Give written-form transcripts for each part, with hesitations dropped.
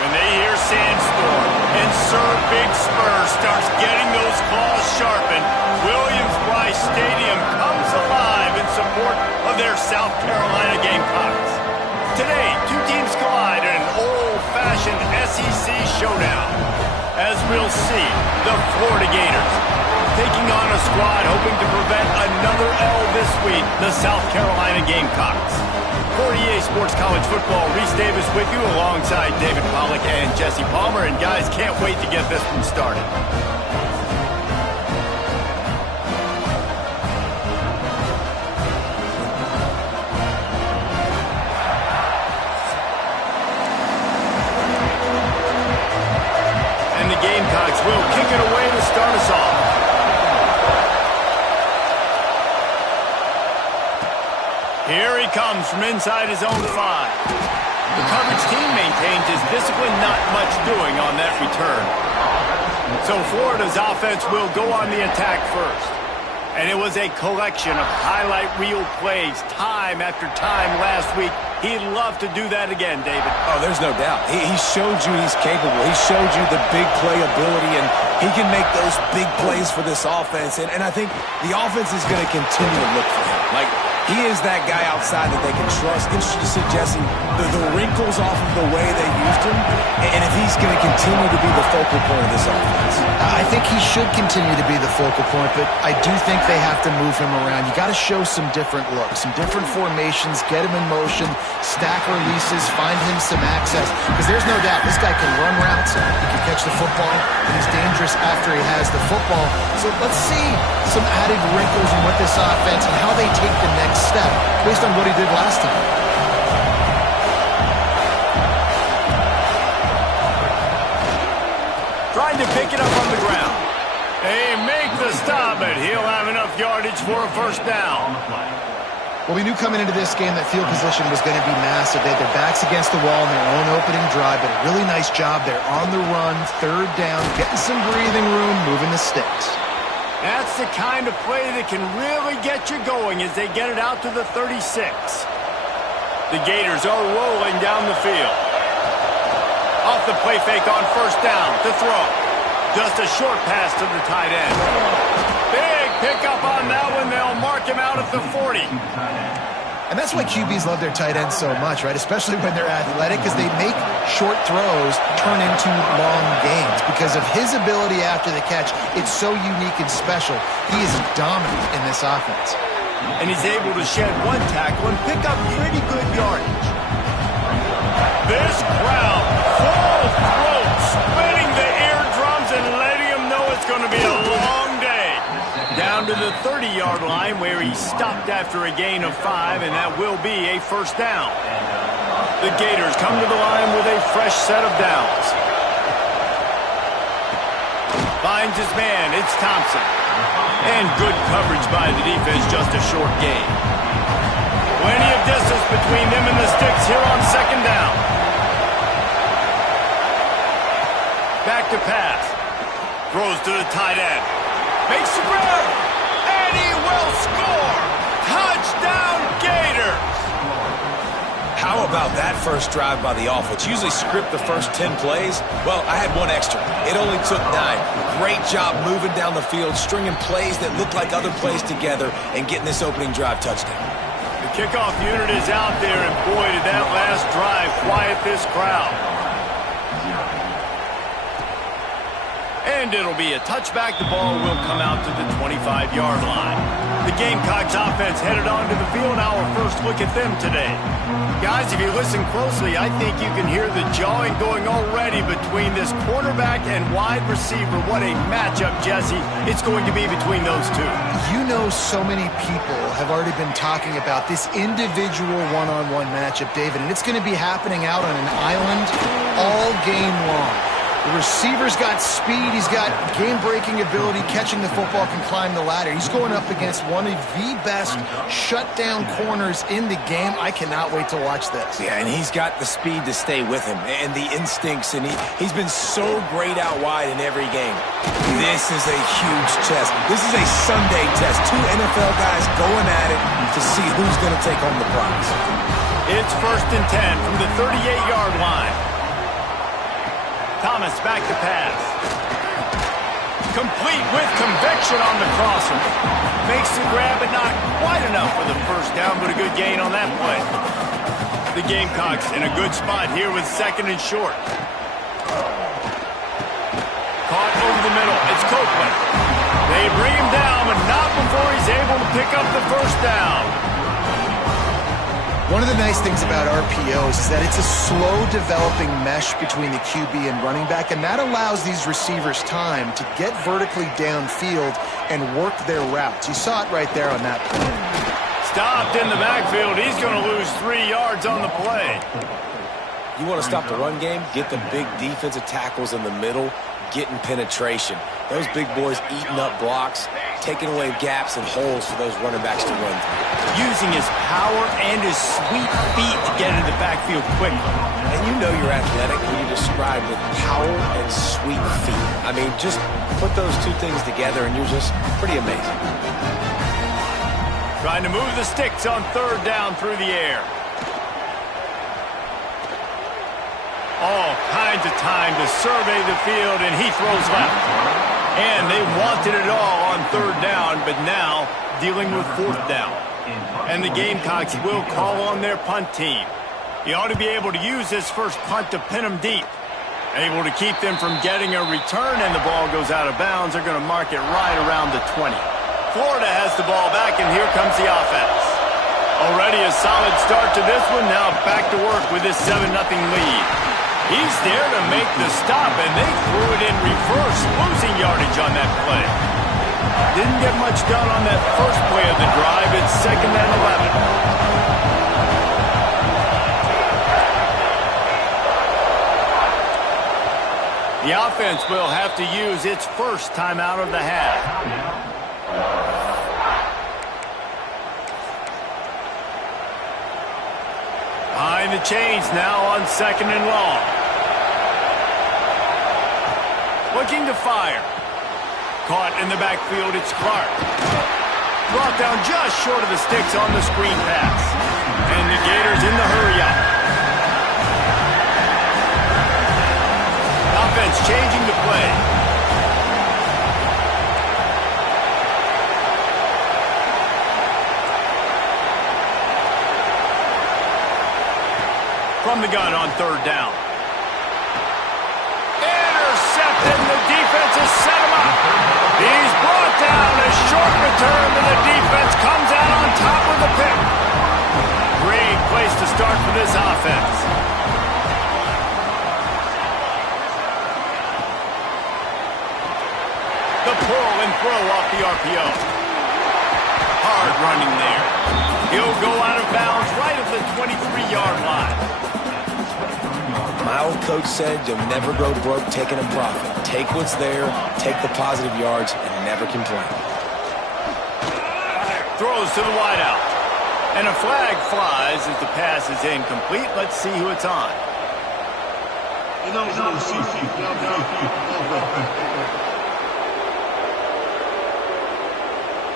When they hear Sandstorm and Sir Big Spur starts getting those claws sharpened, Williams-Brice Stadium comes alive in support of their South Carolina Gamecocks. Today, two teams collide in an old-fashioned SEC showdown. As we'll see, the Florida Gators taking on a squad hoping to prevent another L this week, the South Carolina Gamecocks. For EA Sports College Football, Reese Davis with you alongside David Pollack and Jesse Palmer. And guys, can't wait to get this one started. And the Gamecocks will kick it away to start us off. Here he comes from inside his own 5. The coverage team maintains his discipline, not much doing on that return. So Florida's offense will go on the attack first. And it was a collection of highlight reel plays time after time last week. He'd love to do that again, David. Oh, there's no doubt. He showed you he's capable. He showed you the big play ability, and he can make those big plays for this offense. And I think the offense is going to continue to look for him. Like, he is that guy outside that they can trust. Interested to see, Jesse, the wrinkles off of the way they used him, and if he's going to continue to be the focal point of this offense. I think he should continue to be the focal point, but I do think they have to move him around. You got to show some different looks, some different formations, get him in motion, stack releases, find him some access, because there's no doubt this guy can run routes, he can catch the football, and he's dangerous after he has the football. So let's see some added wrinkles in what this offense and how they take the next step based on what he did last time. Trying to pick it up on the ground. They make the stop, but he'll have enough yardage for a first down. Well, we knew coming into this game that field position was going to be massive. They had their backs against the wall in their own opening drive, but a really nice job there on the run, third down, getting some breathing room, moving the sticks. That's the kind of play that can really get you going as they get it out to the 36. The Gators are rolling down the field. Off the play fake on first down to throw. Just a short pass to the tight end. Big pickup on that one. They'll mark him out at the 40. And that's why QBs love their tight ends so much, right? Especially when they're athletic, because they make short throws turn into long gains. Because of his ability after the catch, it's so unique and special. He is dominant in this offense. And he's able to shed one tackle and pick up pretty good yardage. This crowd full throat, spinning the eardrums and letting him know it's going to be a long day. Down to the 30-yard line where he stopped after a gain of 5, and that will be a first down. The Gators come to the line with a fresh set of downs. Finds his man, it's Thompson. And good coverage by the defense, just a short gain. Plenty of distance between them and the sticks here on second down. Back to pass. Throws to the tight end. Makes the grab. And he will score. Touchdown, Gators. How about that first drive by the offense? Usually script the first 10 plays. Well, I had one extra. It only took 9. Great job moving down the field, stringing plays that look like other plays together, and getting this opening drive touchdown. The kickoff unit is out there, and boy, did that last drive quiet this crowd. And it'll be a touchback. The ball will come out to the 25-yard line. The Gamecocks offense headed onto the field. Our first look at them today. Guys, if you listen closely, I think you can hear the jawing going already between this quarterback and wide receiver. What a matchup, Jesse, it's going to be between those two. You know, so many people have already been talking about this individual one-on-one matchup, David, and it's going to be happening out on an island all game long. The receiver's got speed, he's got game-breaking ability, catching the football, can climb the ladder. He's going up against one of the best shutdown corners in the game. I cannot wait to watch this. Yeah, and he's got the speed to stay with him and the instincts, and he's been so great out wide in every game. This is a huge test. This is a Sunday test. 2 NFL guys going at it to see who's going to take home the prize. It's 1st and 10 from the 38-yard line. Thomas back to pass. Complete with conviction on the crosser. Makes the grab, but not quite enough for the first down, but a good gain on that play. The Gamecocks in a good spot here with 2nd and short. Caught over the middle. It's Copeland. They bring him down, but not before he's able to pick up the first down. One of the nice things about RPOs is that it's a slow-developing mesh between the QB and running back, and that allows these receivers time to get vertically downfield and work their routes. You saw it right there on that play. Stopped in the backfield. He's going to lose 3 yards on the play. You want to stop the run game? Get the big defensive tackles in the middle, getting penetration. Those big boys eating up blocks, taking away gaps and holes for those running backs to run through. Using his power and his sweet feet to get into the backfield quickly. And you know you're athletic when you describe with power and sweet feet. I mean, just put those two things together and you're just pretty amazing. Trying to move the sticks on 3rd down through the air. All kinds of time to survey the field, and he throws left. And they wanted it all on 3rd down, but now dealing with 4th down. And the Gamecocks will call on their punt team. He ought to be able to use this first punt to pin them deep. Able to keep them from getting a return, and the ball goes out of bounds. They're going to mark it right around the 20. Florida has the ball back, and here comes the offense. Already a solid start to this one. Now back to work with this 7-0 lead. He's there to make the stop, and they threw it in reverse, losing yardage on that play. Didn't get much done on that first play of the drive. It's 2nd and 11. The offense will have to use its first timeout of the half. Behind the chains now on 2nd and long. Looking to fire. Caught in the backfield, it's Clark. Brought down just short of the sticks on the screen pass. And the Gators in the hurry-up. Offense changing the play. From the gun on 3rd down. Intercepted, and the defense has set him up. He's brought down. A short return, and the defense comes out on top of the pick. Great place to start for this offense. The pull and throw off the RPO. Hard running there. He'll go out of bounds right at the 23-yard line. My old coach said you'll never go broke taking a profit. Take what's there, take the positive yards, and never complain. Throws to the wideout. And a flag flies as the pass is incomplete. Let's see who it's on.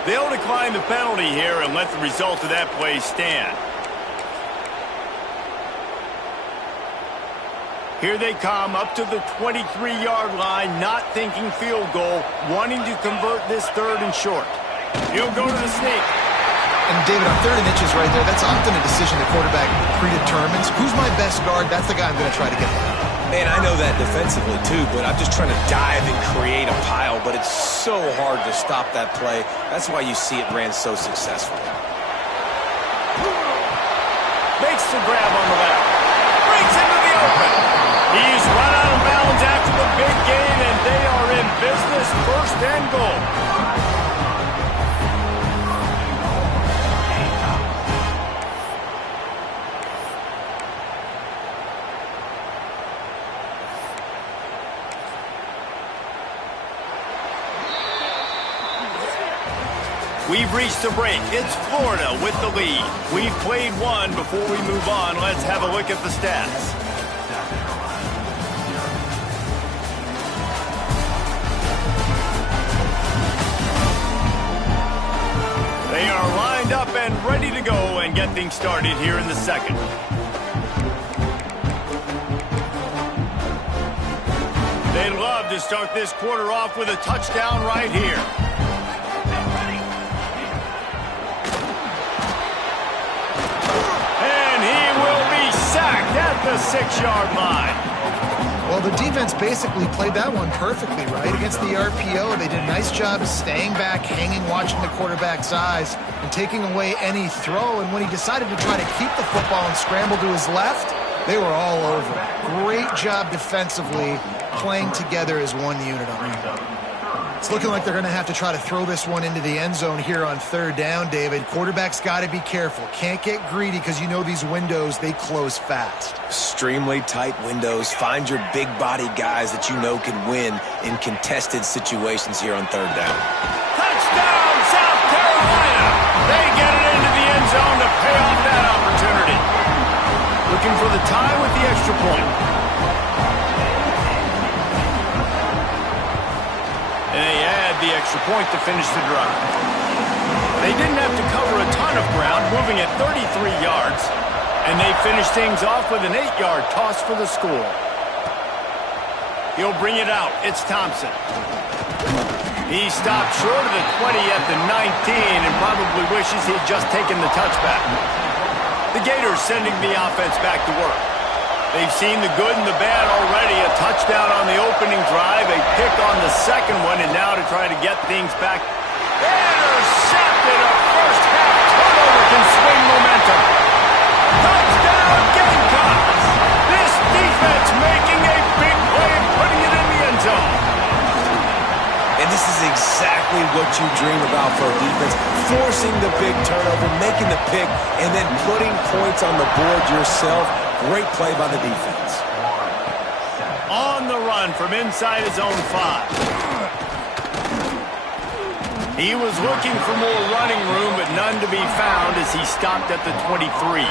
They'll decline the penalty here and let the result of that play stand. Here they come up to the 23-yard line, not thinking field goal, wanting to convert this 3rd and short. He'll go to the sneak. And David, on 3rd and inches right there, that's often a decision the quarterback predetermines. Who's my best guard? That's the guy I'm going to try to get there. Man, I know that defensively too, but I'm just trying to dive and create a pile, but it's so hard to stop that play. That's why you see it ran so successfully. Makes the grab on the left. Breaks into the open. He's run out of bounds after the big gain, and they are in business, 1st and goal. We've reached the break. It's Florida with the lead. We've played one. Before we move on, let's have a look at the stats. They are lined up and ready to go and get things started here in the 2nd. They'd love to start this quarter off with a touchdown right here. And he will be sacked at the 6-yard line. Well, the defense basically played that one perfectly, right? Against the RPO, they did a nice job of staying back, hanging, watching the quarterback's eyes, and taking away any throw. And when he decided to try to keep the football and scramble to his left, they were all over. Great job defensively, playing together as one unit on that. It's looking like they're going to have to try to throw this one into the end zone here on 3rd down, David. Quarterback's got to be careful. Can't get greedy because you know these windows, they close fast. Extremely tight windows. Find your big body guys that you know can win in contested situations here on 3rd down. Touchdown, South Carolina! They get it into the end zone to pay off that opportunity. Looking for the tie with the extra point. And they add the extra point to finish the drive. They didn't have to cover a ton of ground, moving at 33 yards. And they finish things off with an 8-yard toss for the score. He'll bring it out. It's Thompson. He stopped short of the 20 at the 19 and probably wishes he had just taken the touchback. The Gators sending the offense back to work. They've seen the good and the bad already. A touchdown on the opening drive, a pick on the second one, and now to try to get things back. Intercepted. A first-half turnover can swing momentum. Touchdown, Gamecocks! This defense making a big play and putting it in the end zone. And this is exactly what you dream about for a defense. Forcing the big turnover, making the pick, and then putting points on the board yourself. Great play by the defense. On the run from inside his own 5. He was looking for more running room, but none to be found as he stopped at the 23.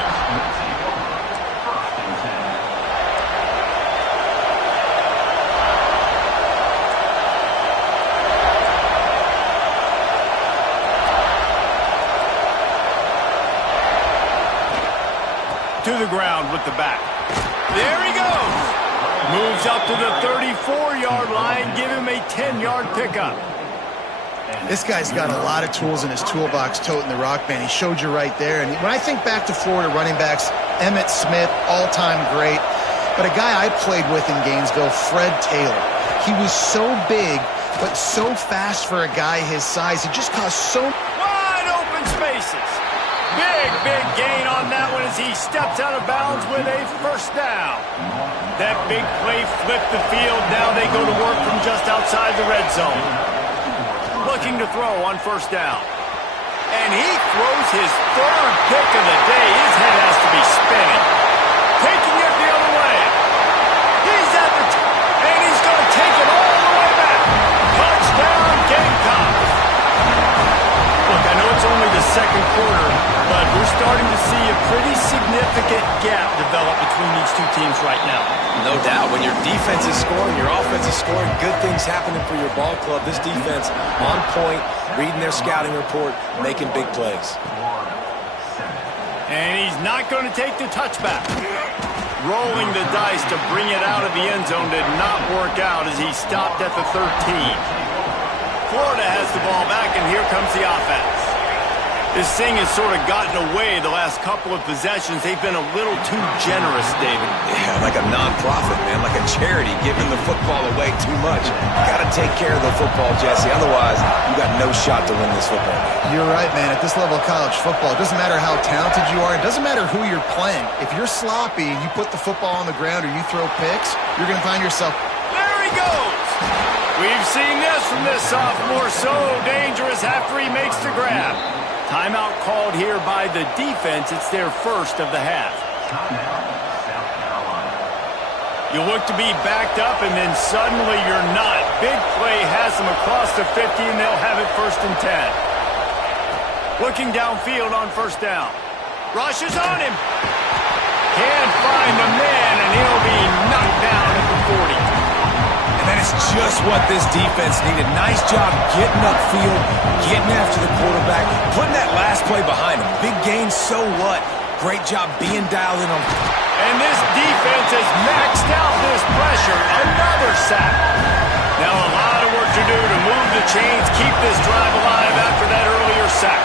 To the ground with the back. There he goes. Moves up to the 34-yard line. Give him a 10-yard pickup. This guy's got a lot of tools in his toolbox toting the rock band. He showed you right there. And when I think back to Florida running backs, Emmitt Smith, all-time great. But a guy I played with in Gainesville, Fred Taylor. He was so big, but so fast for a guy his size. He just caused so... Wide open spaces. Big gain on that one as he steps out of bounds with a first down. That big play flipped the field. Now they go to work from just outside the red zone. Looking to throw on first down. And he throws his 3rd pick of the day. His head has to be spinning. Taking it the other way. He's at the and he's going to take it all the way back. Touchdown, Gamecocks. Look, I know it's only the 2nd quarter, but we're starting to see a pretty significant gap develop between these two teams right now. No doubt. When your defense is scoring, your offense is scoring, good things happening for your ball club. This defense on point, reading their scouting report, making big plays. And he's not going to take the touchback. Rolling the dice to bring it out of the end zone did not work out as he stopped at the 13. Florida has the ball back, and here comes the offense. This thing has sort of gotten away the last couple of possessions. They've been a little too generous, David. Yeah, like a non-profit, man, like a charity, giving the football away too much. You got to take care of the football, Jesse. Otherwise, you got no shot to win this football game. You're right, man. At this level of college football, it doesn't matter how talented you are. It doesn't matter who you're playing. If you're sloppy, you put the football on the ground or you throw picks, you're going to find yourself... There he goes! We've seen this from this sophomore. So dangerous after he makes the grab. Timeout called here by the defense. It's their first of the half. You look to be backed up, and then suddenly you're not. Big play has them across the 50, and they'll have it 1st and 10. Looking downfield on first down. Rush is on him. Can't find a man, and he'll be knocked down at the 40. And that is just what this defense needed. Nice job getting upfield, getting after the quarterback, putting that last play behind him. Big gain, so what? Great job being dialed in on. And this defense has maxed out this pressure. Another sack. chains keep this drive alive after that earlier sack.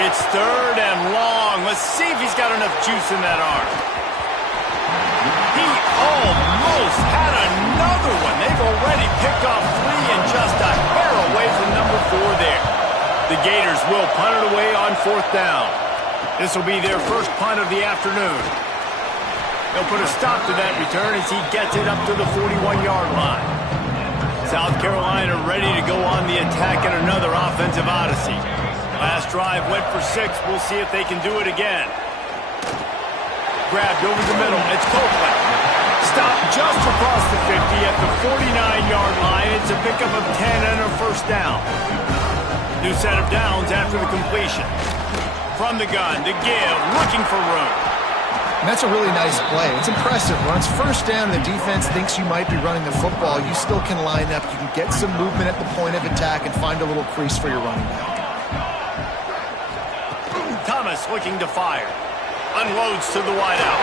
It's third and long. Let's see if he's got enough juice in that arm. He almost had another one. They've already picked off 3 and just a hair away from number 4 there. The Gators will punt it away on 4th down. This will be their first punt of the afternoon. They'll put a stop to that return as he gets it up to the 41-yard line. South Carolina ready to go on the attack in another offensive odyssey. Last drive went for 6. We'll see if they can do it again. Grabbed over the middle. It's Copeland. Stopped just across the 50 at the 49-yard line. It's a pickup of 10 and a first down. New set of downs after the completion. From the gun, the give, looking for room. And that's a really nice play. It's impressive. When it's first down and the defense thinks you might be running the football, you still can line up. You can get some movement at the point of attack and find a little crease for your running back. Thomas looking to fire. Unloads to the wideout.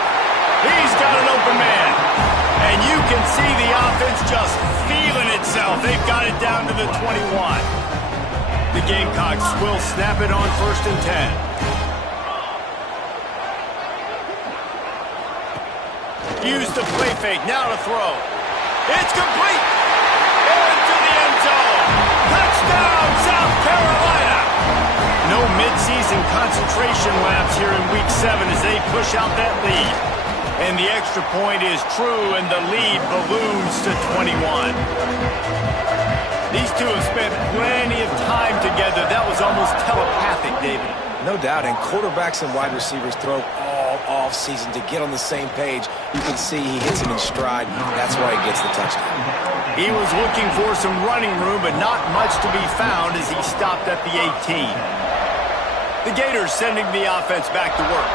He's got an open man. And you can see the offense just feeling itself. They've got it down to the 21. The Gamecocks will snap it on 1st and 10. Use the play fake. Now to throw. It's complete. Into the end zone. Touchdown, South Carolina. No midseason concentration laps here in Week 7 as they push out that lead. And the extra point is true, and the lead balloons to 21. These two have spent plenty of time together. That was almost telepathic, David. No doubt, and quarterbacks and wide receivers throw all off-season to get on the same page. You can see he hits him in stride. That's why he gets the touchdown. He was looking for some running room, but not much to be found as he stopped at the 18. The Gators sending the offense back to work.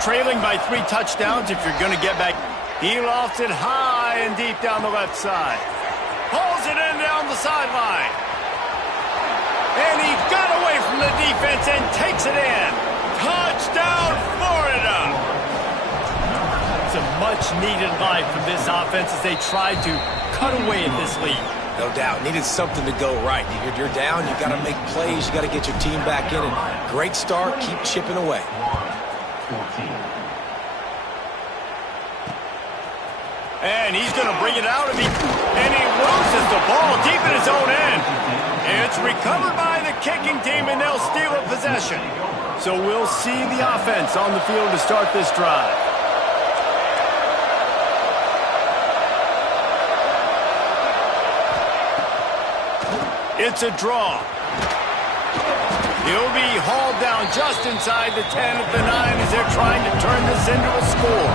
Trailing by 3 touchdowns if you're going to get back. He lofts it high and deep down the left side. Pulls it in down the sideline. And he got away from the defense and takes it in. Touchdown, Florida! It's a much-needed life from this offense as they tried to cut away at this lead. No doubt. Needed something to go right. You're down. You got to make plays. You got to get your team back in. And great start. Keep chipping away. And he's going to bring it out, and he loses the ball deep in his own end. It's recovered by the kicking team, and they'll steal a possession. So we'll see the offense on the field to start this drive. It's a draw. He'll be hauled down just inside the 10 at the 9 as they're trying to turn this into a score.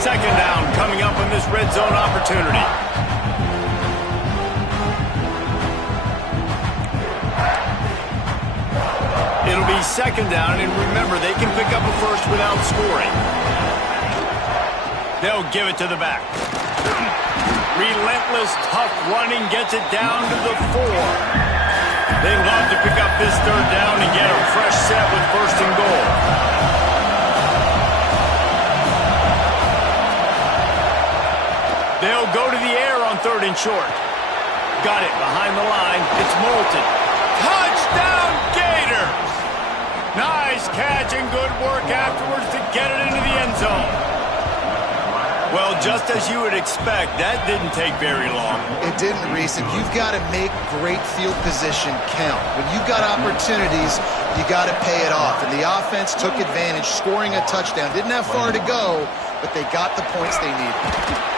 Second down coming up on this red zone opportunity. It'll be second down, and remember, they can pick up a first without scoring. They'll give it to the back. Relentless, tough running gets it down to the 4. They love to pick up this third down and get a fresh set with first and goal. They'll go to the air on 3rd and short. Got it behind the line. It's Moulton. Touchdown, Gators! Nice catch and good work afterwards to get it into the end zone. Well, just as you would expect, that didn't take very long. It didn't, Reese, and you've got to make great field position count. When you've got opportunities, you got to pay it off. And the offense took advantage, scoring a touchdown. Didn't have far to go, but they got the points they needed.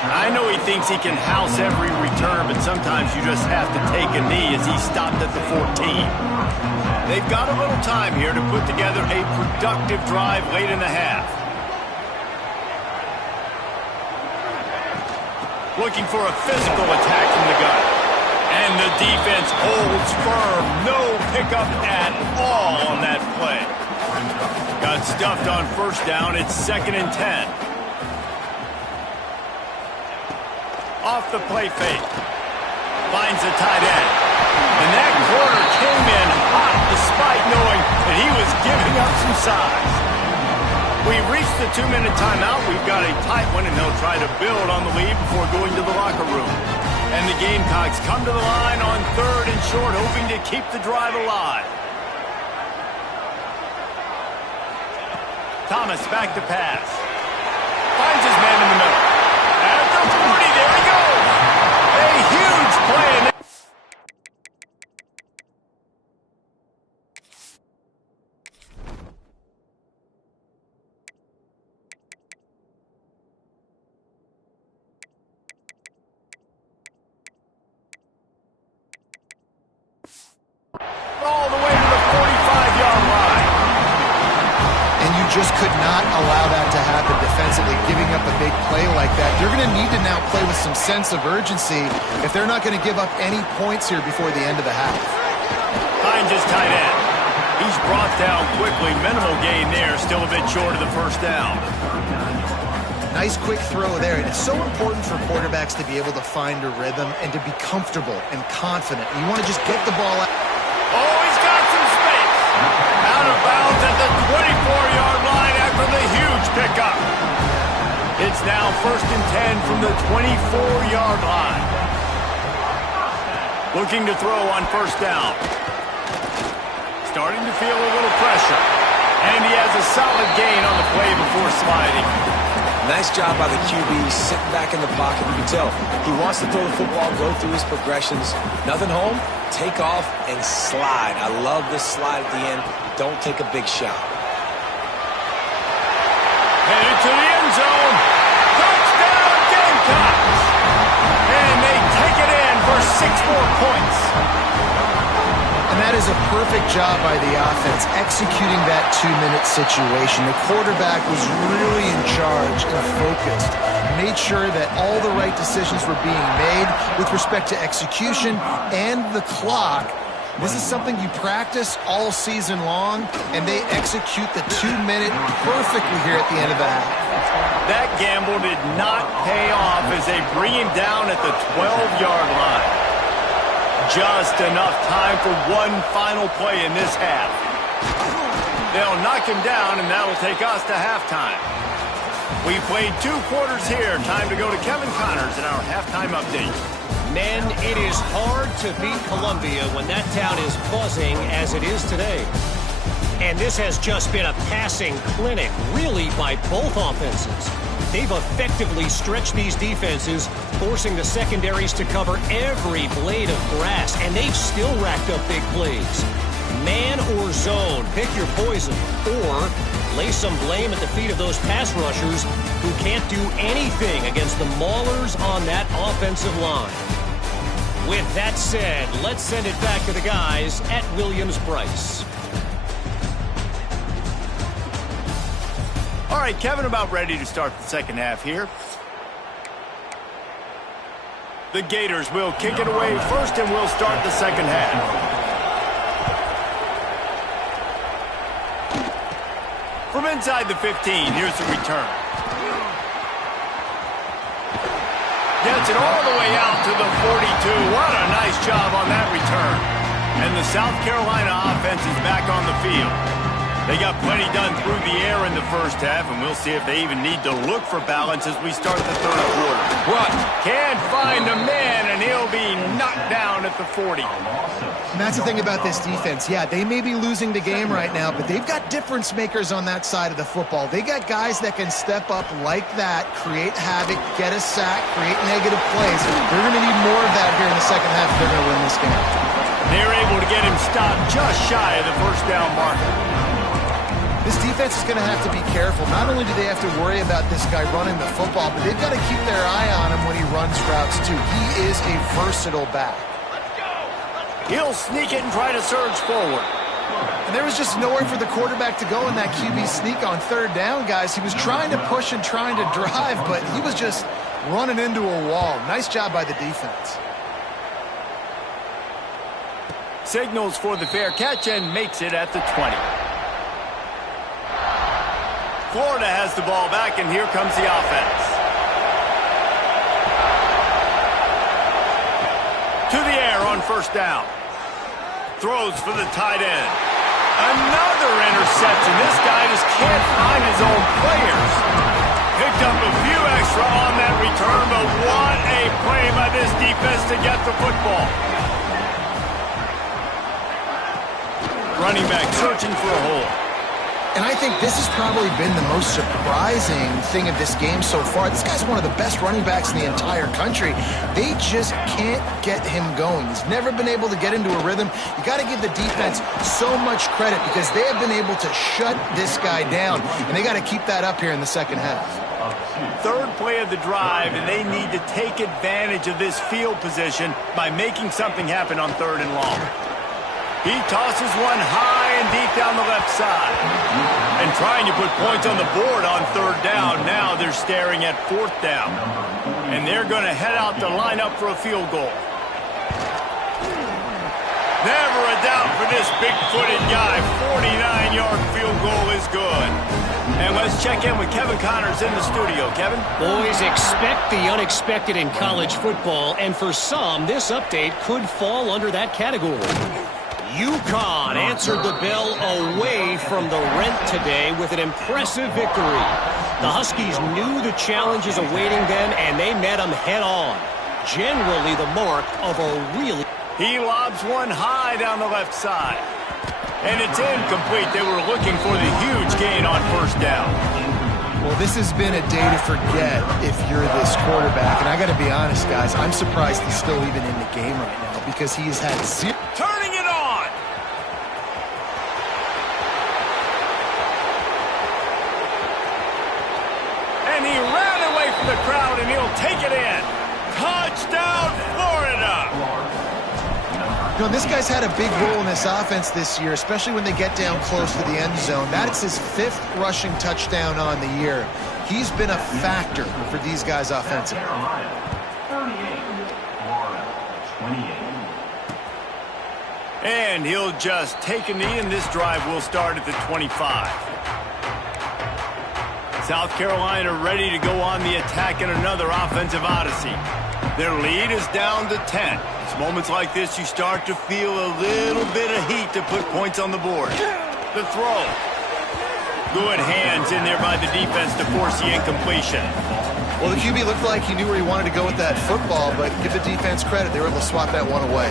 I know he thinks he can house every return, but sometimes you just have to take a knee as he stopped at the 14. They've got a little time here to put together a productive drive late in the half. Looking for a physical attack from the gun. And the defense holds firm. No pickup at all on that play. Got stuffed on first down. It's 2nd and 10. Off the play fake. Finds the tight end. And that corner came in hot despite knowing that he was giving up some size. We've reached the 2-minute timeout. We've got a tight one, and they'll try to build on the lead before going to the locker room. And the Gamecocks come to the line on 3rd and short, hoping to keep the drive alive. Thomas back to pass. Finds his man in the middle. At the 40, there he goes. A huge play. All the way to the 45-yard line. And you just could not allow that to happen defensively, giving up a big play like that. They're going to need to now play with some sense of urgency if they're not going to give up any points here before the end of the half. Finds his tight end. He's brought down quickly. Minimal gain there. Still a bit short of the first down. Nice quick throw there. And it's so important for quarterbacks to be able to find a rhythm and to be comfortable and confident. You want to just get the ball out. Oh, he's got some space. Out of bounds at the 24-yard line after the huge pickup. It's now 1st and 10 from the 24-yard line. Looking to throw on first down. Starting to feel a little pressure. And he has a solid gain on the play before sliding. Nice job by the QB, sitting back in the pocket. You can tell he wants to throw the football, go through his progressions. Nothing home, take off, and slide. I love this slide at the end. Don't take a big shot. Headed to the end zone. Touchdown, Gamecocks! And they take it in for 6 more points. And that is a perfect job by the offense, executing that 2-minute situation. The quarterback was really in charge and focused. Made sure that all the right decisions were being made with respect to execution and the clock. This is something you practice all season long, and they execute the 2-minute perfectly here at the end of the half. That gamble did not pay off as they bring him down at the 12-yard line. Just enough time for one final play in this half. They'll knock him down, and that'll take us to halftime. We played 2 quarters here. Time to go to Kevin Connors in our halftime update. Men, it is hard to beat Columbia when that town is buzzing as it is today. And this has just been a passing clinic, really, by both offenses. They've effectively stretched these defenses, forcing the secondaries to cover every blade of grass, and they've still racked up big plays. Man or zone, pick your poison, or lay some blame at the feet of those pass rushers who can't do anything against the maulers on that offensive line. With that said, let's send it back to the guys at Williams-Brice. All right, Kevin, about ready to start the second half here. The Gators will kick it away first, and we'll start the second half. From inside the 15, here's the return. Gets it all the way out to the 42. What a nice job on that return. And the South Carolina offense is back on the field. They got plenty done through the air in the first half, and we'll see if they even need to look for balance as we start the third quarter. What? Can't find a man, and he'll be knocked down at the 40. And that's the thing about this defense. Yeah, they may be losing the game right now, but they've got difference makers on that side of the football. They got guys that can step up like that, create havoc, get a sack, create negative plays. They're going to need more of that here in the second half if they're going to win this game. They're able to get him stopped just shy of the first down marker. This defense is going to have to be careful. Not only do they have to worry about this guy running the football, but they've got to keep their eye on him when he runs routes, too. He is a versatile back. He'll sneak it and try to surge forward. And there was just nowhere for the quarterback to go in that QB sneak on third down, guys. He was trying to push and trying to drive, but he was just running into a wall. Nice job by the defense. Signals for the fair catch and makes it at the 20. Florida has the ball back, and here comes the offense. To the air on first down. Throws for the tight end. Another interception. This guy just can't find his own players. Picked up a few extra on that return, but what a play by this defense to get the football. Running back searching for a hole. And I think this has probably been the most surprising thing of this game so far. This guy's one of the best running backs in the entire country. They just can't get him going. He's never been able to get into a rhythm. You got to give the defense so much credit because they have been able to shut this guy down, and they got to keep that up here in the second half. Third play of the drive, and they need to take advantage of this field position by making something happen on 3rd and long. He tosses one high and deep down the left side. And trying to put points on the board on 3rd down. Now they're staring at 4th down. And they're going to head out to line up for a field goal. Never a doubt for this big-footed guy. 49-yard field goal is good. And let's check in with Kevin Connors in the studio. Kevin? Boys, expect the unexpected in college football. And for some, this update could fall under that category. UConn answered the bell away from the rent today with an impressive victory. The Huskies knew the challenges awaiting them, and they met them head-on. Generally the mark of a really... He lobs one high down the left side. And it's incomplete. They were looking for the huge gain on 1st down. Well, this has been a day to forget if you're this quarterback. And I got to be honest, guys, I'm surprised he's still even in the game right now because he's had zero... Turning it on! And he ran away from the crowd, and he'll take it in. Touchdown, Florida! You know, this guy's had a big role in this offense this year, especially when they get down close to the end zone. That's his 5th rushing touchdown on the year. He's been a factor for these guys offensively. 38, Florida, 28. And he'll just take a knee, and this drive will start at the 25. South Carolina ready to go on the attack in another offensive odyssey. Their lead is down to 10. It's moments like this you start to feel a little bit of heat to put points on the board. The throw. Good hands in there by the defense to force the incompletion. Well, the QB looked like he knew where he wanted to go with that football, but give the defense credit. They were able to swat that one away.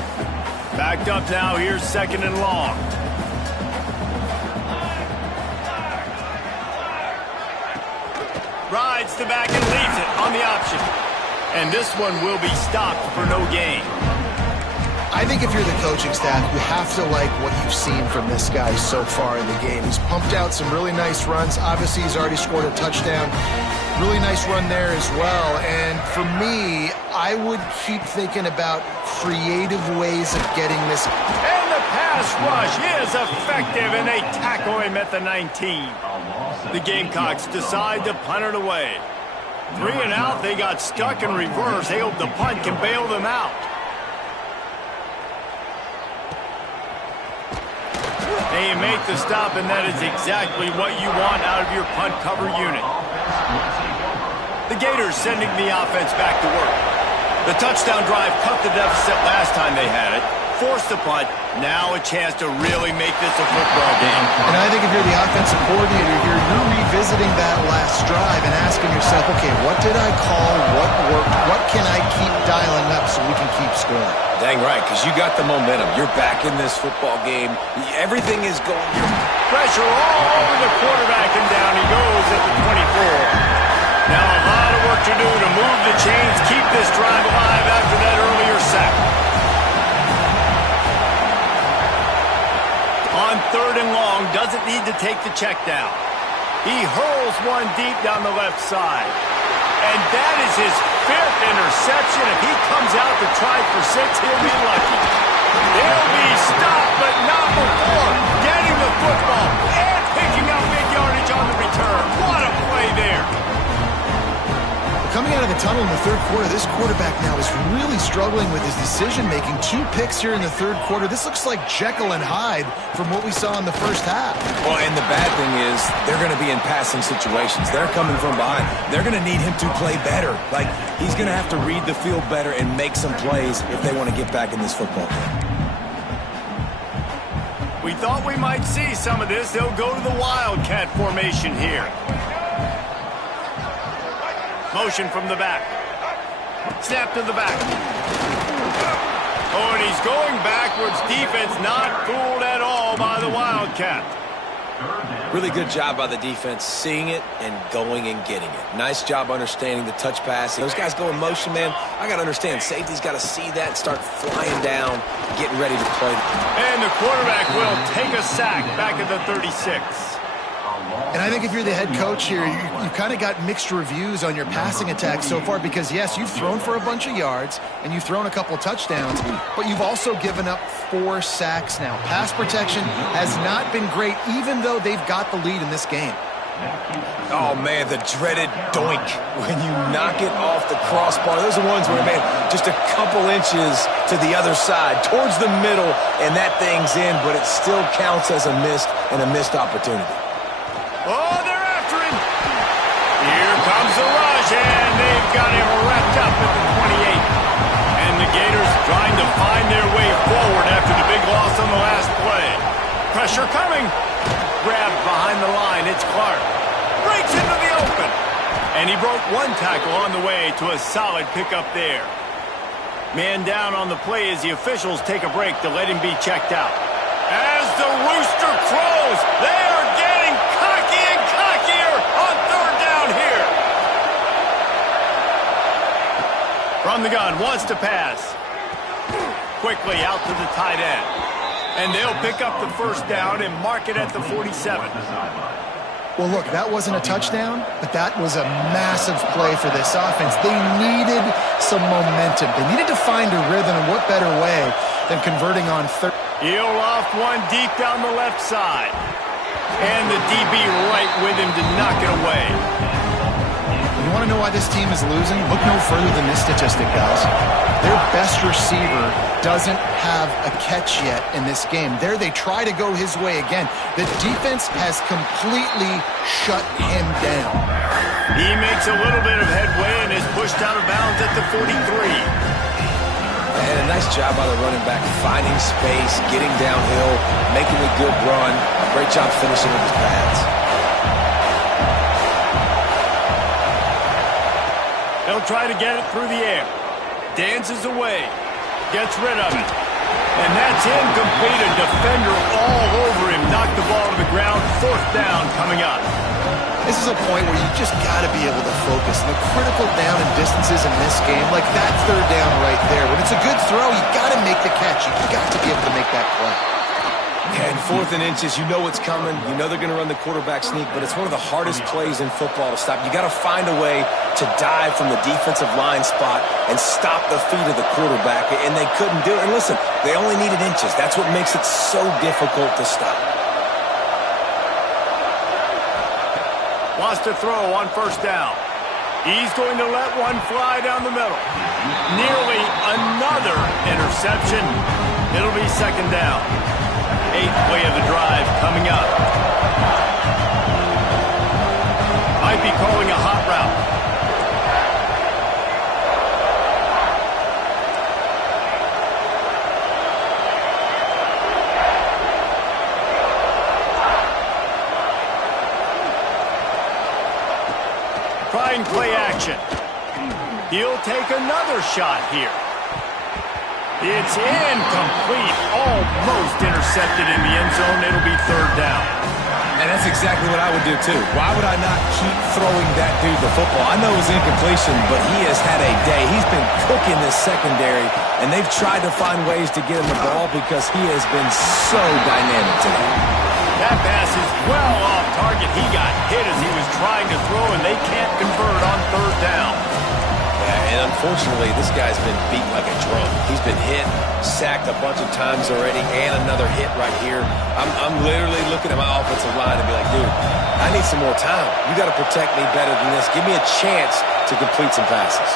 Backed up now. Here's 2nd and long. Rides the back and leaves it on the option. And this one will be stopped for no gain. I think if you're the coaching staff, you have to like what you've seen from this guy so far in the game. He's pumped out some really nice runs. Obviously, he's already scored a touchdown. Really nice run there as well. And for me, I would keep thinking about creative ways of getting this. And the pass rush is effective, and they tackle him at the 19. The Gamecocks decide to punt it away. 3 and out, they got stuck in reverse. They hope the punt can bail them out. And you make the stop, and that is exactly what you want out of your punt cover unit. The Gators sending the offense back to work. The touchdown drive cut the deficit last time they had it. Forced the punt. Now a chance to really make this a football game. And I think if you're the offensive coordinator here, you're revisiting that last drive and asking yourself, okay, what did I call? What worked? What can I keep dialing up so we can keep scoring? Dang right, because you got the momentum. You're back in this football game. Everything is going. Pressure all over the quarterback, and down he goes at the 24. Now a lot of work to do to move the chains, keep this drive alive after that earlier sack. On 3rd and long, doesn't need to take the check down. He hurls one deep down the left side. And that is his 5th interception. If he comes out to try for 6, he'll be lucky. He'll be stopped, but not before getting the football and picking up big yardage on the return. What a play there. Coming out of the tunnel in the 3rd quarter, this quarterback now is really struggling with his decision-making. 2 picks here in the 3rd quarter. This looks like Jekyll and Hyde from what we saw in the first half. Well, and the bad thing is they're going to be in passing situations. They're coming from behind. They're going to need him to play better. Like, he's going to have to read the field better and make some plays if they want to get back in this football game. We thought we might see some of this. They'll go to the Wildcat formation here. Motion from the back. Snap to the back. Oh, and he's going backwards. Defense not fooled at all by the Wildcat. Really good job by the defense, seeing it and going and getting it. Nice job understanding the touch pass. Those guys go in motion, man. I got to understand, safety's got to see that and start flying down, getting ready to play. And the quarterback will take a sack back at the 36. And I think if you're the head coach here, you've kind of got mixed reviews on your passing attack so far because, yes, you've thrown for a bunch of yards and you've thrown a couple touchdowns, but you've also given up 4 sacks now. Pass protection has not been great, even though they've got the lead in this game. Oh, man, the dreaded doink when you knock it off the crossbar. Those are ones where, man, just a couple inches to the other side, towards the middle, and that thing's in, but it still counts as a missed opportunity. Oh, they're after him. Here comes the rush, and they've got him wrapped up at the 28. And the Gators trying to find their way forward after the big loss on the last play. Pressure coming. Grabbed behind the line. It's Clark. Breaks into the open. And he broke 1 tackle on the way to a solid pickup there. Man down on the play as the officials take a break to let him be checked out. As the rooster crows, they are getting cocky and cockier on 3rd down here. From the gun, wants to pass. Quickly out to the tight end. And they'll pick up the 1st down and mark it at the 47. Well, look, that wasn't a touchdown, but that was a massive play for this offense. They needed some momentum. They needed to find a rhythm, and what better way than converting on 3rd. He'll off one deep down the left side. And the DB right with him to knock it away. You want to know why this team is losing? Look no further than this statistic, guys. Their best receiver doesn't have a catch yet in this game. There they try to go his way again. The defense has completely shut him down. He makes a little bit of headway and is pushed out of bounds at the 43. And a nice job by the running back, finding space, getting downhill, making a good run. Great job finishing with his pads. He'll try to get it through the air. Dances away. Gets rid of it. And that's incomplete. A defender all over him. Knocked the ball to the ground. 4th down coming up. This is a point where you just got to be able to focus. The critical down and distances in this game, like that 3rd down right there. When it's a good throw, you got to make the catch. You got to be able to make that play. And 4th and inches, you know what's coming. You know they're going to run the quarterback sneak, but it's one of the hardest plays in football to stop. You got to find a way to dive from the defensive line spot and stop the feet of the quarterback, and they couldn't do it. And listen, they only needed inches. That's what makes it so difficult to stop. Wants to throw on 1st down. He's going to let one fly down the middle. Nearly another interception. It'll be 2nd down. 8th play of the drive coming up. Might be calling a hot route. Trying play action. He'll take another shot here. It's incomplete. Almost intercepted in the end zone. It'll be 3rd down. And that's exactly what I would do, too. Why would I not keep throwing that dude the football? I know it was incompletion, but he has had a day. He's been cooking this secondary, and they've tried to find ways to get him the ball because he has been so dynamic today. That pass is well off target. He got hit as he was trying to throw, and they can't convert on 3rd down. And unfortunately, this guy's been beat like a drum. He's been hit, sacked a bunch of times already, and another hit right here. I'm literally looking at my offensive line and be like, dude, I need some more time. You got to protect me better than this. Give me a chance to complete some passes.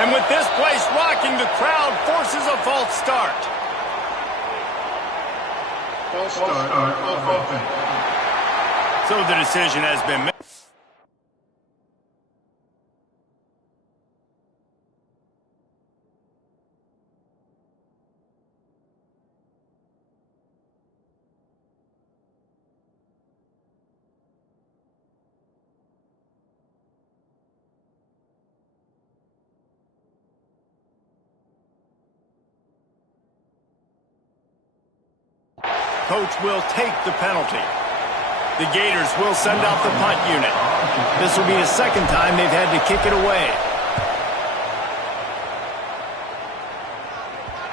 And with this place rocking, the crowd forces a false start. False start of offense. So the decision has been made. Coach will take the penalty. The Gators will send out the punt unit. This will be the second time they've had to kick it away.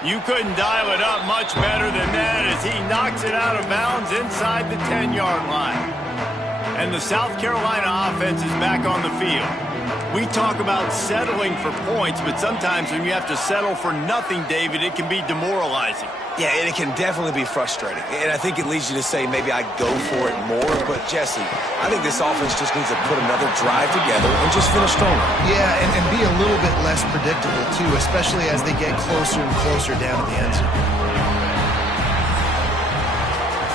You couldn't dial it up much better than that as he knocks it out of bounds inside the 10-yard line. And the South Carolina offense is back on the field. We talk about settling for points, but sometimes when you have to settle for nothing, David, it can be demoralizing. Yeah, and it can definitely be frustrating. And I think it leads you to say maybe I go for it more. But, Jesse, I think this offense just needs to put another drive together and just finish stronger. Yeah, and be a little bit less predictable, too, especially as they get closer and closer down to the end zone.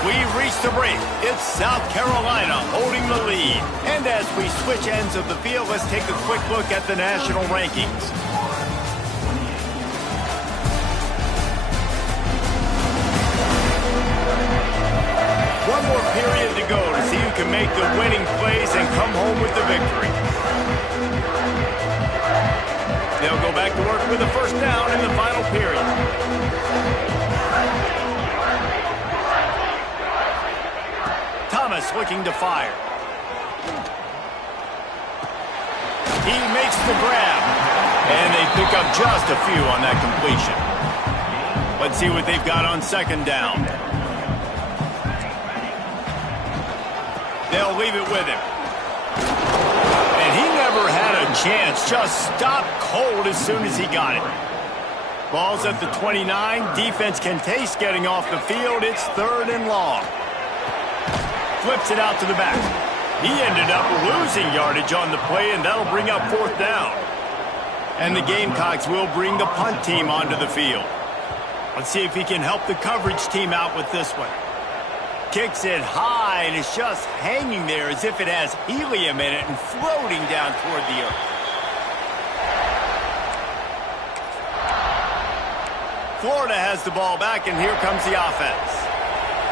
We've reached the break. It's South Carolina holding the lead. And as we switch ends of the field, let's take a quick look at the national rankings. One more period to go to see who can make the winning plays and come home with the victory. They'll go back to work with a first down in the final period. Thomas looking to fire. He makes the grab. And they pick up just a few on that completion. Let's see what they've got on second down. They'll leave it with him. And he never had a chance. Just stopped cold as soon as he got it. Ball's at the 29. Defense can taste getting off the field. It's third and long. Flips it out to the back. He ended up losing yardage on the play, and that'll bring up fourth down. And the Gamecocks will bring the punt team onto the field. Let's see if he can help the coverage team out with this one. Kicks it high, and it's just hanging there as if it has helium in it and floating down toward the earth. Florida has the ball back, and here comes the offense.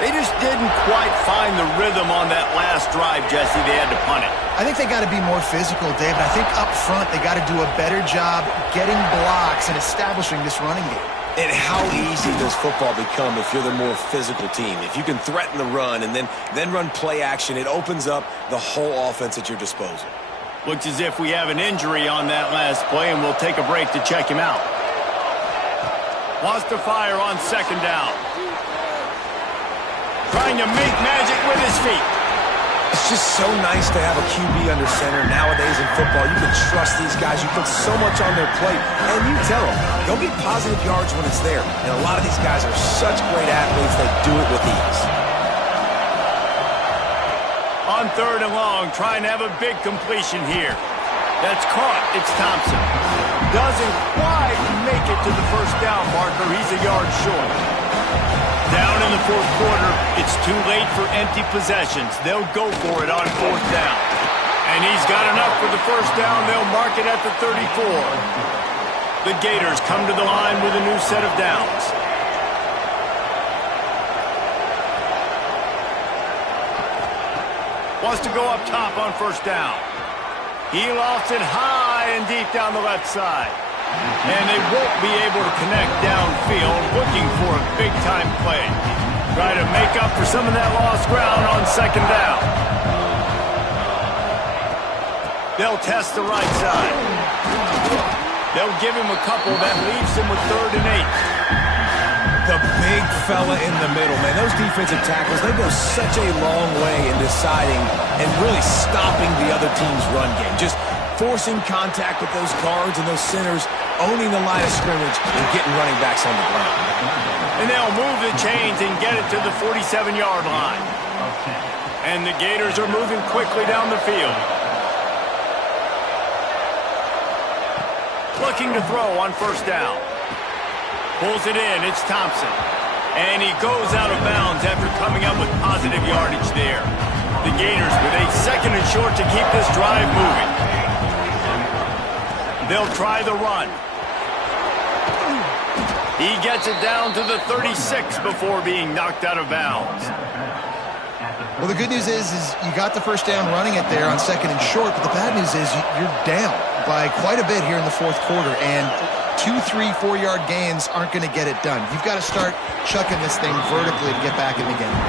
They just didn't quite find the rhythm on that last drive, Jesse. They had to punt it. I think they got to be more physical, David. I think up front they got to do a better job getting blocks and establishing this running game. And how easy does football become if you're the more physical team? If you can threaten the run and then run play action, it opens up the whole offense at your disposal. Looks as if we have an injury on that last play, and we'll take a break to check him out. Wants to fire on second down. Trying to make magic with his feet. It's just so nice to have a QB under center. Nowadays in football, you can trust these guys. You put so much on their plate. And you tell them, go get positive yards when it's there. And a lot of these guys are such great athletes, they do it with ease. On third and long, trying to have a big completion here. That's caught. It's Thompson. Doesn't quite make it to the first down marker. He's a yard short. Down in the fourth quarter, it's too late for empty possessions. They'll go for it on fourth down. And he's got enough for the first down. They'll mark it at the 34. The Gators come to the line with a new set of downs. Wants to go up top on first down. He lofts it high and deep down the left side. And they won't be able to connect downfield, looking for a big-time play. Try to make up for some of that lost ground on second down. They'll test the right side. They'll give him a couple that leaves him with third and 8. The big fella in the middle, man. Those defensive tackles, they go such a long way in deciding and really stopping the other team's run game. Just forcing contact with those guards and those centers, owning the line of scrimmage, and getting running backs on the ground. And they'll move the chains and get it to the 47-yard line. And the Gators are moving quickly down the field. Looking to throw on first down. Pulls it in. It's Thompson. And he goes out of bounds after coming up with positive yardage there. The Gators with a 2nd and short to keep this drive moving. They'll try the run. He gets it down to the 36 before being knocked out of bounds. Well, the good news is you got the first down running it there on 2nd and short, but the bad news is you're down by quite a bit here in the 4th quarter, and 2, 3, 4-yard gains aren't going to get it done. You've got to start chucking this thing vertically to get back in the game.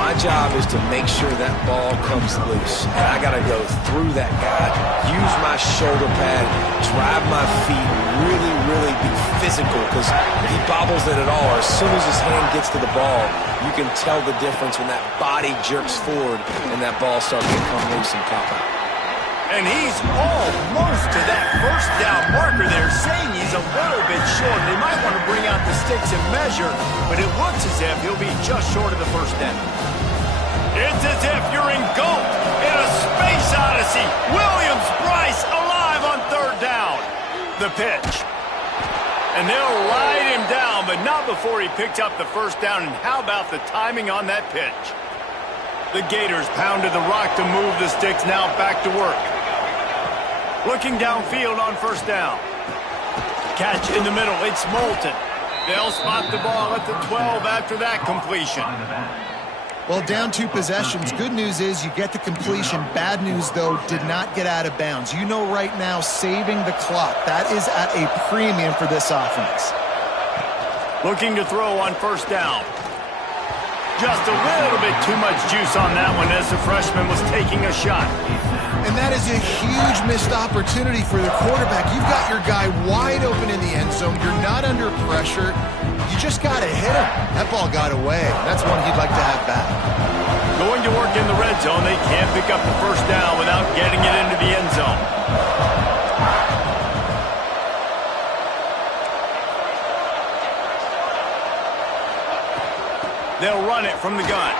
My job is to make sure that ball comes loose. And I got to go through that guy, use my shoulder pad, drive my feet, really be physical, because if he bobbles it at all, as soon as his hand gets to the ball, you can tell the difference when that body jerks forward and that ball starts to come loose and pop out. And he's almost to that first down marker there, saying he's a little bit short. They might want to bring out the sticks and measure, but it looks as if he'll be just short of the first down. It's as if you're engulfed in a space odyssey. Williams-Brice alive on 3rd down. The pitch. And they'll ride him down, but not before he picks up the first down. And how about the timing on that pitch? The Gators pounded the rock to move the sticks, now back to work. Looking downfield on 1st down. Catch in the middle, it's Moulton. They'll spot the ball at the 12 after that completion. Well, down 2 possessions. Good news is you get the completion. Bad news, though, did not get out of bounds. You know right now, saving the clock. That is at a premium for this offense. Looking to throw on 1st down. Just a little bit too much juice on that one as the freshman was taking a shot. And that is a huge missed opportunity for the quarterback. You've got your guy wide open in the end zone. You're not under pressure. You just got to hit him. That ball got away. That's one he'd like to have back. Going to work in the red zone. They can't pick up the first down without getting it into the end zone. They'll run it from the gun.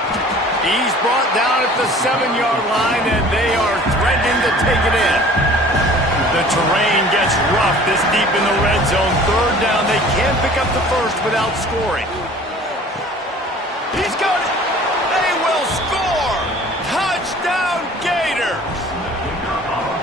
He's brought down at the 7-yard line, and they are threatening to take it in. The terrain gets rough this deep in the red zone. 3rd down. They can't pick up the first without scoring. He's got it. They will score. Touchdown, Gators.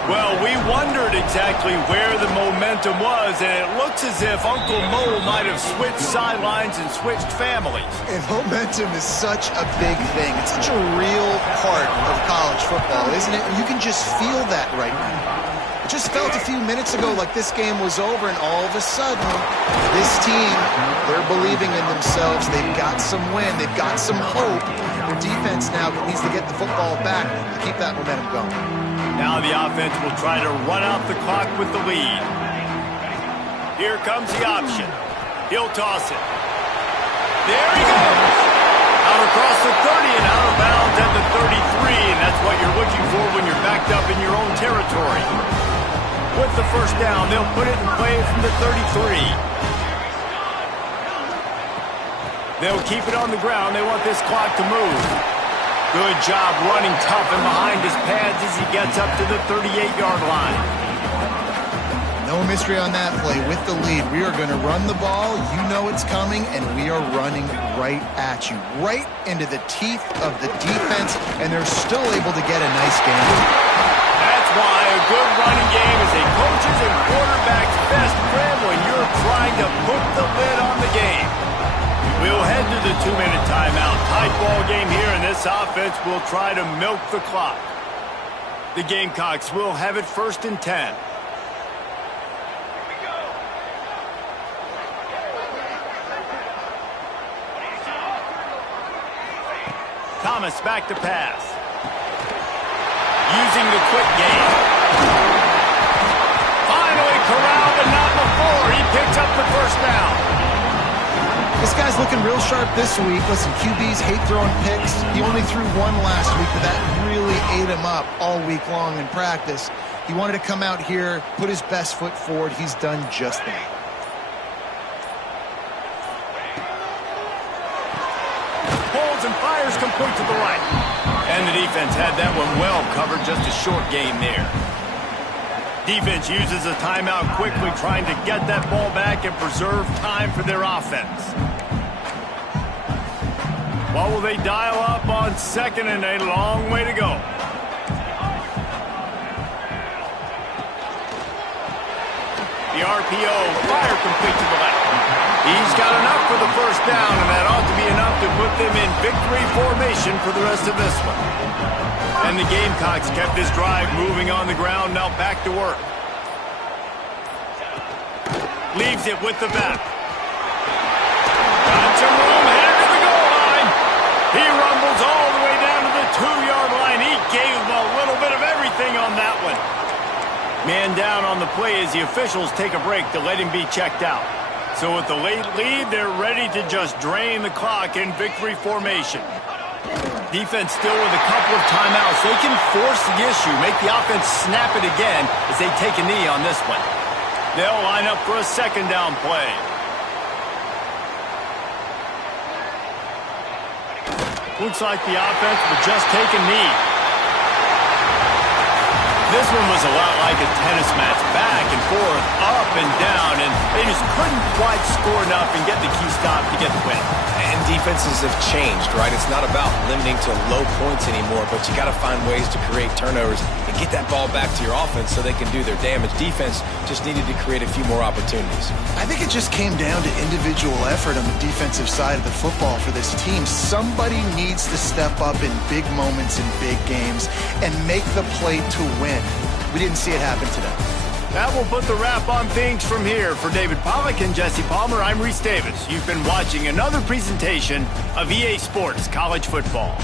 Well, we wondered exactly where the momentum was, and it looks as if Uncle Mo might have switched sidelines and switched families. And momentum is such a big thing. It's such a real part of college football, isn't it? And you can just feel that right now. It just felt a few minutes ago like this game was over, and all of a sudden, this team, they're believing in themselves. They've got some wind. They've got some hope. Their defense now needs to get the football back to keep that momentum going. Now the offense will try to run out the clock with the lead. Here comes the option. He'll toss it. There he goes. Out across the 30 and out of bounds at the 33, and that's what you're looking for when you're backed up in your own territory. With the first down, they'll put it in play from the 33. They'll keep it on the ground. They want this clock to move. Good job running tough and behind his pads as he gets up to the 38-yard line. No mystery on that play. With the lead, we are going to run the ball. You know it's coming, and we are running right at you, right into the teeth of the defense, and they're still able to get a nice game. That's why a good running game is a coach's and quarterback's best friend when you're trying to put the lid on the game. We'll head to the 2-minute timeout. Tight ball game here, and this offense will try to milk the clock. The Gamecocks will have it 1st and 10. Thomas back to pass. Using the quick game. Finally corralled, but not before. He picks up the first down. This guy's looking real sharp this week. Listen, QBs hate throwing picks. He only threw one last week, but that really ate him up all week long in practice. He wanted to come out here, put his best foot forward. He's done just that. Holds and fires complete to the right. And the defense had that one well covered. Just a short game there. Defense uses a timeout quickly, trying to get that ball back and preserve time for their offense. What will they dial up on second and a long way to go? The RPO, fire complete to the left. He's got enough for the first down, and that ought to be enough to put them in victory formation for the rest of this one. And the Gamecocks kept this drive moving on the ground, now back to work. Leaves it with the back. Got some room, headed to the goal line. He rumbles all the way down to the 2-yard line. He gave him a little bit of everything on that one. Man down on the play as the officials take a break to let him be checked out. So with the late lead, they're ready to just drain the clock in victory formation. Defense still with a couple of timeouts. They can force the issue, make the offense snap it again as they take a knee on this one. They'll line up for a second down play. Looks like the offense will just take a knee. This one was a lot like a tennis match, back and forth, up and down, and they just couldn't quite score enough and get the key stop to get the win. And defenses have changed, right? It's not about limiting to low points anymore, but you got to find ways to create turnovers and get that ball back to your offense so they can do their damage. Defense just needed to create a few more opportunities. I think it just came down to individual effort on the defensive side of the football for this team. Somebody needs to step up in big moments in big games and make the play to win. We didn't see it happen today. That will put the wrap on things from here. For David Pollack and Jesse Palmer, I'm Reese Davis. You've been watching another presentation of EA Sports College Football.